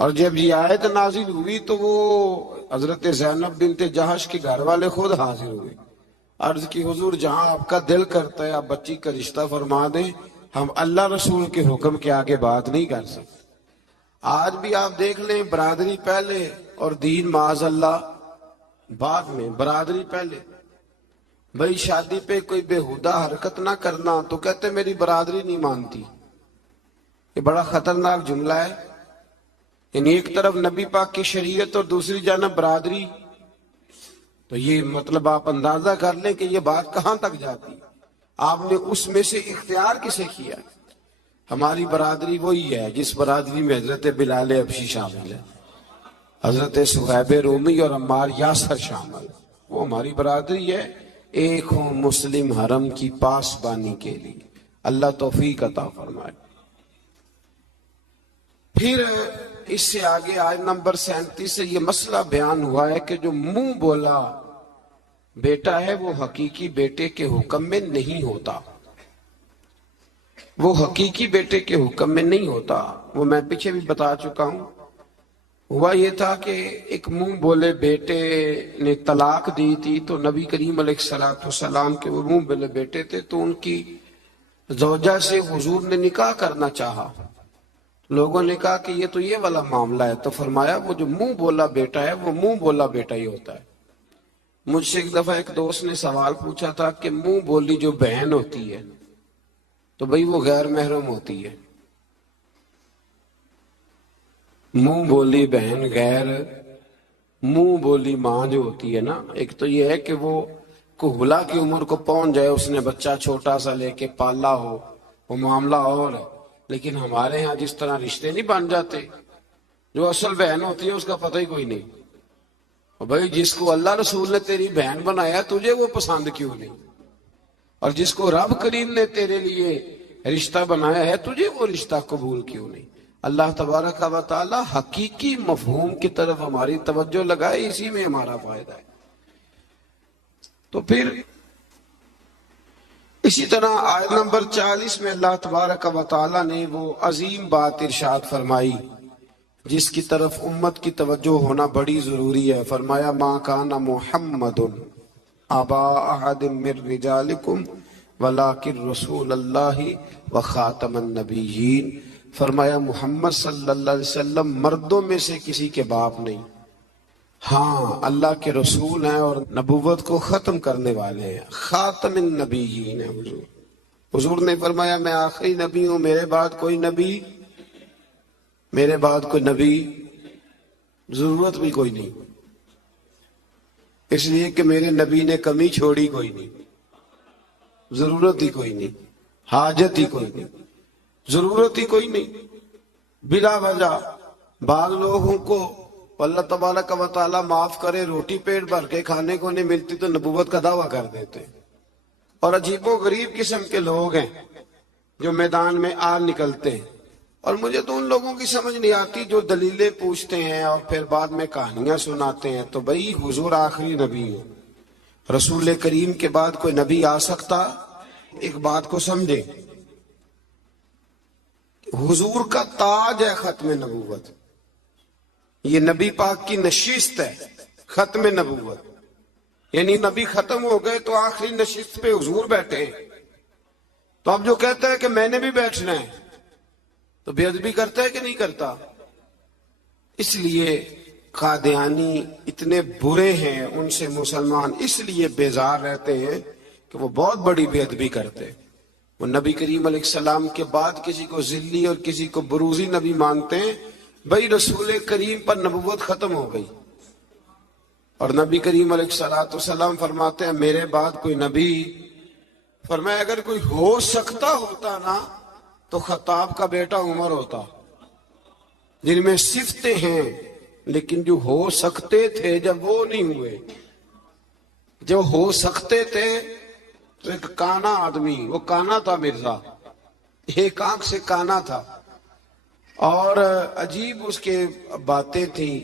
اور جب یہ آیت نازل ہوئی تو وہ حضرت زینب بنت جہش کے گھر والے خود حاضر ہوئے، عرض کی حضور جہاں آپ کا دل کرتا ہے آپ بچی کا رشتہ فرما دیں، ہم اللہ رسول کے حکم کے آگے بات نہیں کر سکتے۔ آج بھی آپ دیکھ لیں، برادری پہلے اور دین معاذ اللہ بعد میں۔ برادری پہلے، بھائی شادی پہ کوئی بےہودہ حرکت نہ کرنا تو کہتے میری برادری نہیں مانتی۔ یہ بڑا خطرناک جملہ ہے، یعنی ایک طرف نبی پاک کی شریعت اور دوسری جانب برادری، تو یہ مطلب آپ اندازہ کر لیں کہ یہ بات کہاں تک جاتی۔ آپ نے اس میں سے اختیار کسے کیا؟ ہماری برادری وہی ہے جس برادری میں حضرت بلال حبشی شامل ہے، حضرت صہیب رومی اور عمار یاسر شامل، وہ ہماری برادری ہے، ایک ہوں مسلم حرم کی پاسبانی کے لیے۔ اللہ توفیق عطا فرمائے۔ پھر اس سے آگے آیت نمبر 37 سے یہ مسئلہ بیان ہوا ہے کہ جو منہ بولا بیٹا ہے وہ حقیقی بیٹے کے حکم میں نہیں ہوتا، وہ حقیقی بیٹے کے حکم میں نہیں ہوتا۔ وہ میں پیچھے بھی بتا چکا ہوں۔ ہوا یہ تھا کہ ایک منہ بولے بیٹے نے طلاق دی تھی، تو نبی کریم علیہ السلام کے وہ منہ بولے بیٹے تھے، تو ان کی زوجہ سے حضور نے نکاح کرنا چاہا۔ لوگوں نے کہا کہ یہ تو یہ والا معاملہ ہے، تو فرمایا وہ جو منہ بولا بیٹا ہے وہ منہ بولا بیٹا ہی ہوتا ہے۔ مجھ سے ایک دفعہ ایک دوست نے سوال پوچھا تھا کہ منہ بولی جو بہن ہوتی ہے تو بھئی وہ غیر محرم ہوتی ہے، منہ بولی بہن غیر، منہ بولی ماں جو ہوتی ہے نا، ایک تو یہ ہے کہ وہ کہولا کی عمر کو پہنچ جائے، اس نے بچہ چھوٹا سا لے کے پالا ہو، وہ معاملہ اور ہے۔ لیکن ہمارے ہاں جس طرح رشتے نہیں بن جاتے، جو اصل بہن ہوتی ہے اس کا پتہ ہی کوئی نہیں، اور بھائی جس کو اللہ رسول نے تیری بہن بنایا تجھے وہ پسند کیوں نہیں، اور جس کو رب کریم نے تیرے لیے رشتہ بنایا ہے تجھے وہ رشتہ قبول کیوں نہیں۔ اللہ تبارک و تعالی حقیقی مفہوم کی طرف ہماری توجہ لگائے، اسی میں ہمارا فائدہ ہے۔ تو پھر اسی طرح آیت نمبر 40 میں اللہ تبارک و تعالی نے وہ عظیم بات ارشاد فرمائی جس کی طرف امت کی توجہ ہونا بڑی ضروری ہے۔ فرمایا ما کان محمد ابا احد من رجالکم ولکن رسول اللہ وخاتم النبیین۔ فرمایا محمد صلی اللہ علیہ وسلم مردوں میں سے کسی کے باپ نہیں، ہاں اللہ کے رسول ہیں اور نبوت کو ختم کرنے والے ہیں، خاتم النبیین ہیں حضور۔ حضور نے فرمایا میں آخری نبی ہوں، میرے بعد کوئی نبی، میرے بعد کوئی نبی، ضرورت بھی کوئی نہیں، اس لیے کہ میرے نبی نے کمی چھوڑی کوئی نہیں، ضرورت ہی کوئی نہیں، حاجت ہی کوئی نہیں، ضرورت ہی کوئی نہیں۔ بلا وجہ بعض لوگوں کو اللہ تبارک و تعالیٰ معاف کرے، روٹی پیٹ بھر کے کھانے کو نہیں ملتی تو نبوت کا دعویٰ کر دیتے، اور عجیب و غریب قسم کے لوگ ہیں جو میدان میں آ نکلتے ہیں، اور مجھے تو ان لوگوں کی سمجھ نہیں آتی جو دلیلیں پوچھتے ہیں اور پھر بعد میں کہانیاں سناتے ہیں۔ تو بھئی حضور آخری نبی ہے، رسول کریم کے بعد کوئی نبی آ سکتا؟ ایک بات کو سمجھیں، حضور کا تاج ہے ختم نبوت، یہ نبی پاک کی نشست ہے ختم نبوت، یعنی نبی ختم ہو گئے تو آخری نشست پہ حضور بیٹھے ہیں۔ تو اب جو کہتا ہے کہ میں نے بھی بیٹھنا ہے تو بے ادبی کرتا ہے کہ نہیں کرتا؟ اس لیے قادیانی اتنے برے ہیں، ان سے مسلمان اس لیے بیزار رہتے ہیں کہ وہ بہت بڑی بے ادبی کرتے ہیں۔ وہ نبی کریم علیہ السلام کے بعد کسی کو ذلی اور کسی کو بروزی نبی مانتے ہیں۔ بھئی رسول کریم پر نبوت ختم ہو گئی، اور نبی کریم علیہ السلام فرماتے ہیں میرے بعد کوئی نبی، فرمایا اگر کوئی ہو سکتا ہوتا نا تو خطاب کا بیٹا عمر ہوتا، جن میں صفتیں ہیں، لیکن جو ہو سکتے تھے جب وہ نہیں ہوئے، جو ہو سکتے تھے تو ایک کانا آدمی، وہ کانا تھا مرزا، ایک آنکھ سے کانا تھا، اور عجیب اس کے باتیں تھیں،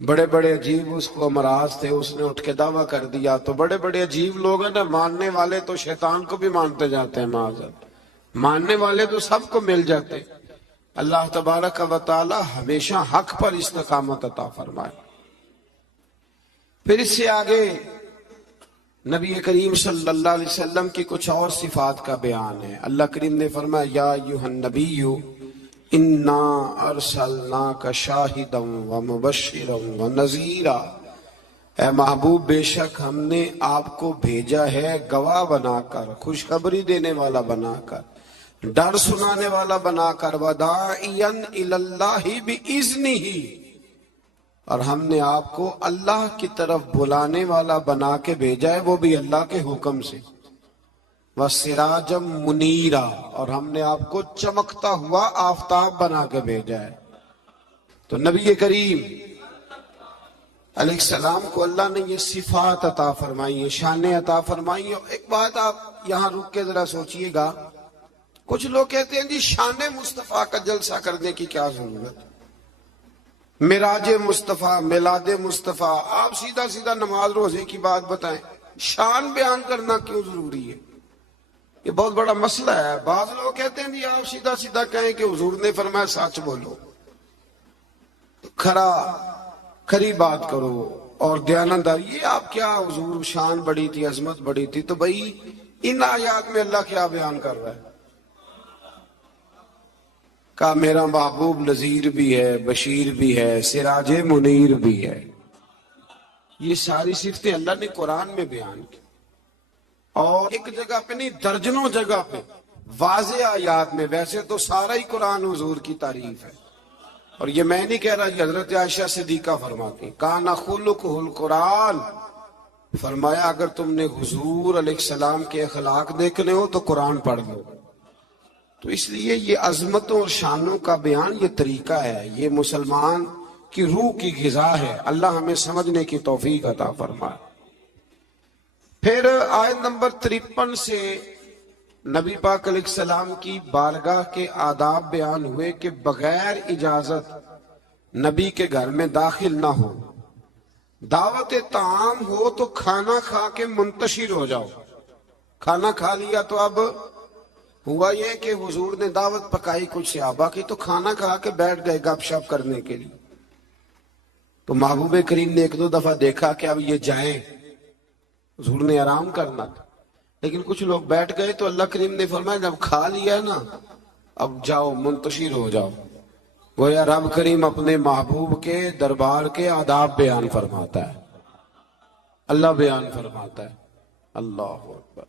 بڑے بڑے عجیب اس کو امراض تھے، اس نے اٹھ کے دعویٰ کر دیا۔ تو بڑے بڑے عجیب لوگ ہیں نا، ماننے والے تو شیطان کو بھی مانتے جاتے ہیں، معاذ، ماننے والے تو سب کو مل جاتے۔ اللہ تبارک و تعالی ہمیشہ حق پر استقامت عطا فرمائے۔ پھر اس سے آگے نبی کریم صلی اللہ علیہ وسلم کی کچھ اور صفات کا بیان ہے۔ اللہ کریم نے فرمایا یا ایھا النبی انا ارسلناک شاہدا ومبشرا ونذیرا، اے محبوب بے شک ہم نے آپ کو بھیجا ہے گواہ بنا کر، خوشخبری دینے والا بنا کر، ڈر سنانے والا بنا کر، وداعیا الی اللہ باذنہ، اور ہم نے آپ کو اللہ کی طرف بلانے والا بنا کے بھیجا ہے، وہ بھی اللہ کے حکم سے، وسراجا منیرا، اور ہم نے آپ کو چمکتا ہوا آفتاب بنا کے بھیجا ہے۔ تو نبی کریم علیہ السلام کو اللہ نے یہ صفات عطا فرمائی ہیں، شانیں عطا فرمائی ہیں۔ ایک بات آپ یہاں رک کے ذرا سوچئے گا، کچھ لوگ کہتے ہیں جی شان مصطفیٰ کا جلسہ کرنے کی کیا ضرورت، معراج مصطفیٰ، میلاد مصطفیٰ، آپ سیدھا سیدھا نماز روزے کی بات بتائیں، شان بیان کرنا کیوں ضروری ہے؟ یہ بہت بڑا مسئلہ ہے۔ بعض لوگ کہتے ہیں جی آپ سیدھا سیدھا کہیں کہ حضور نے فرمایا سچ بولو، کھری بات کرو اور دیانتداری، یہ آپ کیا حضور شان بڑی تھی، عظمت بڑی تھی، تو بھئی ان آیات میں اللہ کیا بیان کر رہا ہے؟ کہا میرا محبوب نذیر بھی ہے، بشیر بھی ہے، سراج منیر بھی ہے۔ یہ ساری صفتیں اللہ نے قرآن میں بیان کی، اور ایک جگہ پہ نہیں درجنوں جگہ پہ واضح آیات میں۔ ویسے تو سارا ہی قرآن حضور کی تعریف ہے، اور یہ میں نہیں کہہ رہا، یہ حضرت عائشہ صدیقہ فرماتی کان خلقہ القرآن، فرمایا اگر تم نے حضور علیہ السلام کے اخلاق دیکھنے ہو تو قرآن پڑھ لو۔ تو اس لیے یہ عظمتوں اور شانوں کا بیان یہ طریقہ ہے، یہ مسلمان کی روح کی غذا ہے۔ اللہ ہمیں سمجھنے کی توفیق عطا فرمائے۔ پھر آیت نمبر 53 سے نبی پاک علیہ السلام کی بارگاہ کے آداب بیان ہوئے کہ بغیر اجازت نبی کے گھر میں داخل نہ ہو، دعوت طعام ہو تو کھانا کھا کے منتشر ہو جاؤ۔ کھانا کھا لیا تو اب ہوا یہ کہ حضور نے دعوت پکائی کچھ صحابہ کی، تو کھانا کھا کے بیٹھ گئے گپ شپ کرنے کے لیے۔ تو محبوب کریم نے ایک دو دفعہ دیکھا کہ اب یہ جائیں، حضور نے آرام کرنا تھا، لیکن کچھ لوگ بیٹھ گئے، تو اللہ کریم نے فرمایا جب کھا لیا ہے نا اب جاؤ منتشر ہو جاؤ۔ گویا رب کریم اپنے محبوب کے دربار کے آداب بیان فرماتا ہے، اللہ بیان فرماتا ہے۔ اللہ اکبر۔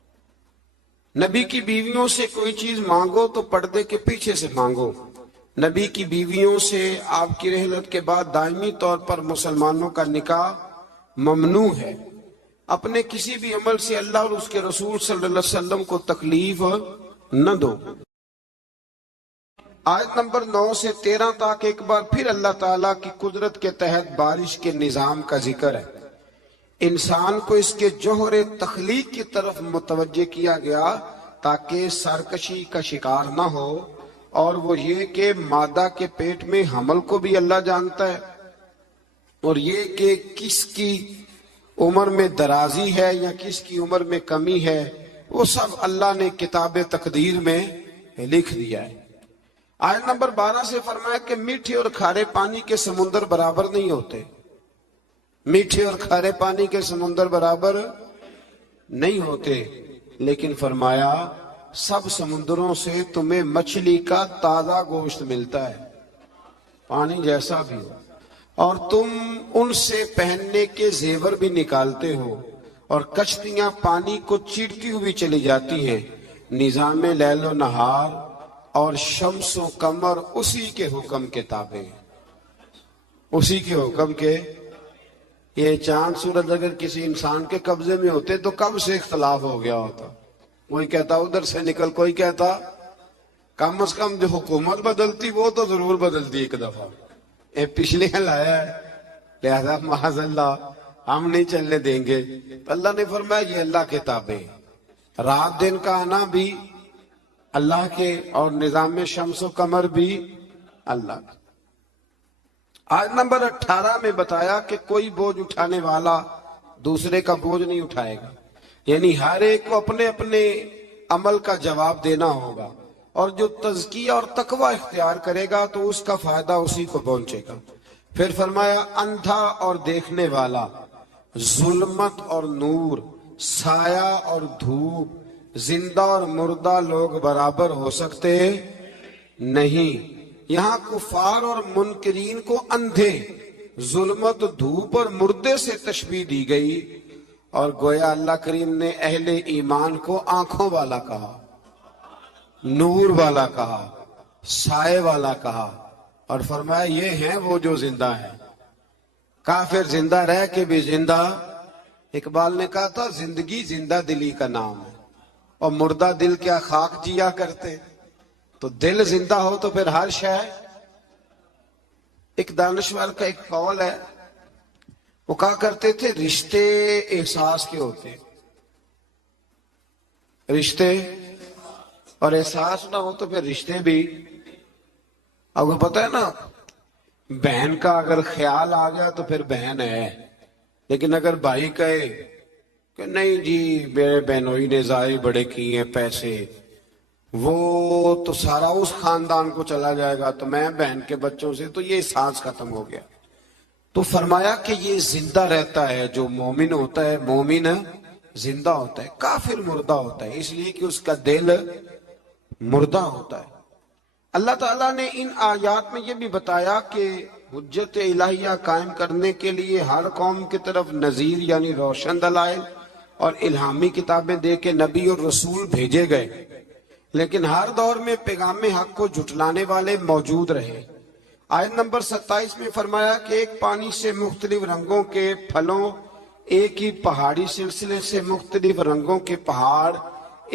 نبی کی بیویوں سے کوئی چیز مانگو تو پردے کے پیچھے سے مانگو۔ نبی کی بیویوں سے آپ کی رحلت کے بعد دائمی طور پر مسلمانوں کا نکاح ممنوع ہے۔ اپنے کسی بھی عمل سے اللہ اور اس کے رسول صلی اللہ علیہ وسلم کو تکلیف نہ دو۔ آیت نمبر 9 سے 13 تک ایک بار پھر اللہ تعالیٰ کی قدرت کے تحت بارش کے نظام کا ذکر ہے۔ انسان کو اس کے جوہر تخلیق کی طرف متوجہ کیا گیا تاکہ سرکشی کا شکار نہ ہو، اور وہ یہ کہ مادہ کے پیٹ میں حمل کو بھی اللہ جانتا ہے، اور یہ کہ کس کی عمر میں درازی ہے یا کس کی عمر میں کمی ہے، وہ سب اللہ نے کتاب تقدیر میں لکھ دیا ہے۔ آیت نمبر 12 سے فرمایا کہ میٹھے اور کھارے پانی کے سمندر برابر نہیں ہوتے، میٹھے اور کھارے پانی کے سمندر برابر نہیں ہوتے، لیکن فرمایا سب سمندروں سے تمہیں مچھلی کا تازہ گوشت ملتا ہے، پانی جیسا بھی ہو، اور تم ان سے پہننے کے زیور بھی نکالتے ہو، اور کشتیاں پانی کو چیرتی ہوئی چلی جاتی ہیں۔ نظام لیل و نہار اور شمس و قمر اسی کے حکم کے تابع ہیں، اسی کے حکم کے۔ یہ چاند سورج اگر کسی انسان کے قبضے میں ہوتے تو کب سے اختلاف ہو گیا ہوتا، کوئی کہتا ادھر سے نکل، کوئی کہتا کم از کم جو حکومت بدلتی وہ تو ضرور بدلتی ایک دفعہ، یہ پچھلے لایا ہے لہذا معاذ اللہ ہم نہیں چلنے دیں گے۔ تو اللہ نے فرمایا یہ اللہ کے تابع ہے، رات دن کا آنا بھی اللہ کے، اور نظام شمس و قمر بھی اللہ کے۔ آیت نمبر 18 میں بتایا کہ کوئی بوجھ اٹھانے والا دوسرے کا بوجھ نہیں اٹھائے گا، یعنی ہر ایک کو اپنے اپنے عمل کا جواب دینا ہوگا۔ اور جو تزکیہ اور تقوی اختیار کرے گا تو اس کا فائدہ اسی کو پہنچے گا۔ پھر فرمایا اندھا اور دیکھنے والا، ظلمت اور نور، سایہ اور دھوپ، زندہ اور مردہ لوگ برابر ہو سکتے نہیں۔ یہاں کفار اور منکرین کو اندھے، ظلمت، دھوپ اور مردے سے تشبیہ دی گئی، اور گویا اللہ کریم نے اہل ایمان کو آنکھوں والا کہا، نور والا کہا، سائے والا کہا، اور فرمایا یہ ہیں وہ جو زندہ ہیں۔ کافر زندہ رہ کے بھی زندہ، اقبال نے کہا تھا زندگی زندہ دلی کا نام ہے، اور مردہ دل کیا خاک جیا کرتے، تو دل زندہ ہو تو پھر ہر شے۔ ایک دانشور کا ایک قول ہے، وہ کہا کرتے تھے رشتے احساس کے ہوتے، رشتے اور احساس نہ ہو تو پھر رشتے بھی۔ اب کو پتہ ہے نا، بہن کا اگر خیال آ گیا تو پھر بہن ہے، لیکن اگر بھائی کہے کہ نہیں جی میرے بہنوئی نے ضائع بڑے کیے ہیں پیسے، وہ تو سارا اس خاندان کو چلا جائے گا تو میں بہن کے بچوں سے، تو یہ احساس ختم ہو گیا۔ تو فرمایا کہ یہ زندہ رہتا ہے، جو مومن ہوتا ہے مومن زندہ ہوتا ہے، کافر مردہ ہوتا ہے، اس لیے کہ اس کا دل مردہ ہوتا ہے۔ اللہ تعالیٰ نے ان آیات میں یہ بھی بتایا کہ حجت الہیہ قائم کرنے کے لیے ہر قوم کی طرف نذیر یعنی روشن دلائل اور الہامی کتابیں دے کے نبی اور رسول بھیجے گئے، لیکن ہر دور میں پیغام حق کو جھٹلانے والے موجود رہے۔ آیت نمبر 27 میں فرمایا کہ ایک پانی سے مختلف رنگوں کے پھلوں، ایک ہی پہاڑی سلسلے سے مختلف رنگوں کے پہاڑ،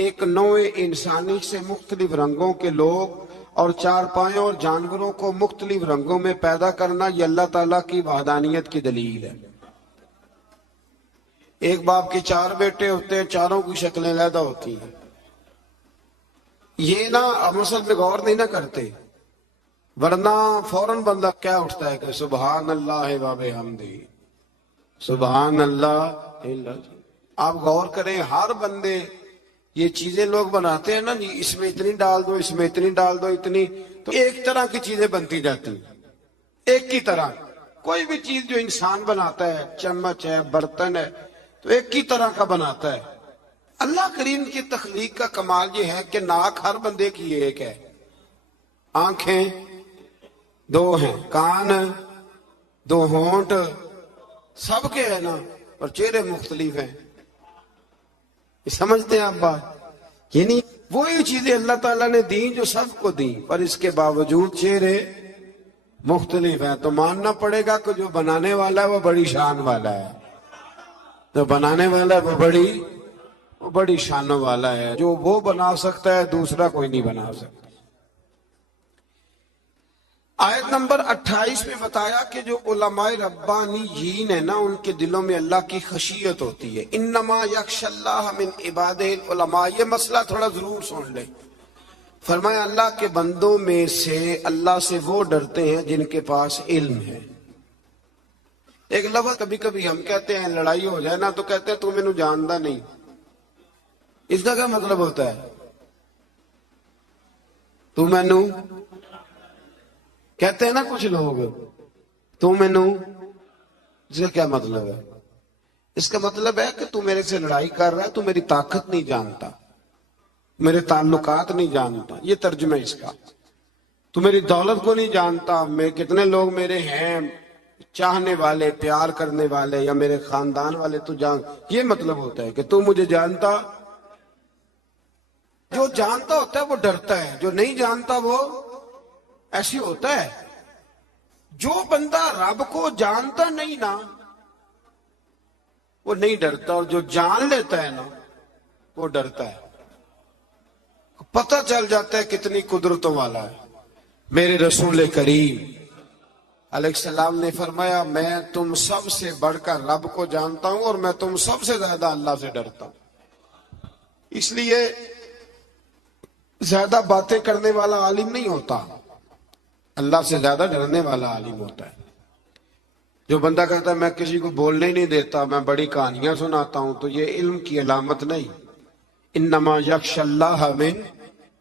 ایک نوع انسانی سے مختلف رنگوں کے لوگ، اور چار پایوں اور جانوروں کو مختلف رنگوں میں پیدا کرنا، یہ اللہ تعالیٰ کی وحدانیت کی دلیل ہے۔ ایک باپ کے چار بیٹے ہوتے ہیں، چاروں کی شکلیں علیحدہ ہوتی ہیں، یہ نہ مسل پہ غور نہیں نہ کرتے، ورنہ فوراً بندہ کیا اٹھتا ہے کہ سبحان اللہ و بحمدہ، سبحان اللہ۔ آپ غور کریں، ہر بندے یہ چیزیں لوگ بناتے ہیں نا جی، اس میں اتنی ڈال دو، اس میں اتنی ڈال دو، اتنی، تو ایک طرح کی چیزیں بنتی جاتی ہیں، ایک کی طرح۔ کوئی بھی چیز جو انسان بناتا ہے، چمچ ہے، برتن ہے، تو ایک ہی طرح کا بناتا ہے۔ اللہ کریم کی تخلیق کا کمال یہ ہے کہ ناک ہر بندے کی ایک ہے، آنکھیں دو ہیں، کان دو، ہونٹ سب کے ہیں نا، اور چہرے مختلف ہیں۔ سمجھتے ہیں آپ بات؟ یعنی وہی چیزیں اللہ تعالیٰ نے دیں جو سب کو دیں، پر اس کے باوجود چہرے مختلف ہیں، تو ماننا پڑے گا کہ جو بنانے والا ہے وہ بڑی شان والا ہے، جو بنانے والا ہے وہ بڑی شانوں والا ہے، جو وہ بنا سکتا ہے دوسرا کوئی نہیں بنا سکتا۔ آیت نمبر 28 میں بتایا کہ جو علماء ربانیین ہیں نا، ان کے دلوں میں اللہ کی خشیت ہوتی ہے۔ انما یخشی اللہ من عبادہ العلماء، یہ مسئلہ تھوڑا ضرور سن لیں۔ فرمایا اللہ کے بندوں میں سے اللہ سے وہ ڈرتے ہیں جن کے پاس علم ہے۔ ایک لفظ کبھی کبھی ہم کہتے ہیں، لڑائی ہو جائے نا تو کہتے ہیں تو میں نے جانتا نہیں، اس کا کیا مطلب ہوتا ہے؟ تو میں نے کہتے ہیں نا کچھ لوگ، تو میں نے، اس کا کیا مطلب ہے؟ اس کا مطلب ہے کہ تو میرے سے لڑائی کر رہا ہے، تو میری طاقت نہیں جانتا، میرے تعلقات نہیں جانتا، یہ ترجمہ اس کا۔ تو میری دولت کو نہیں جانتا، میں کتنے لوگ میرے ہیں چاہنے والے، پیار کرنے والے، یا میرے خاندان والے، تو جان، یہ مطلب ہوتا ہے کہ تو مجھے جانتا۔ جو جانتا ہوتا ہے وہ ڈرتا ہے، جو نہیں جانتا وہ ایسی ہوتا ہے۔ جو بندہ رب کو جانتا نہیں نا وہ نہیں ڈرتا، اور جو جان لیتا ہے نا وہ ڈرتا ہے۔ پتہ چل جاتا ہے کتنی قدرتوں والا ہے۔ میرے رسول کریم علیہ السلام نے فرمایا میں تم سب سے بڑھ کر رب کو جانتا ہوں، اور میں تم سب سے زیادہ اللہ سے ڈرتا ہوں۔ اس لیے زیادہ باتیں کرنے والا عالم نہیں ہوتا، اللہ سے زیادہ ڈرنے والا عالم ہوتا ہے۔ جو بندہ کہتا ہے میں کسی کو بولنے نہیں دیتا، میں بڑی کہانیاں سناتا ہوں، تو یہ علم کی علامت نہیں۔ انما یخشی اللہ من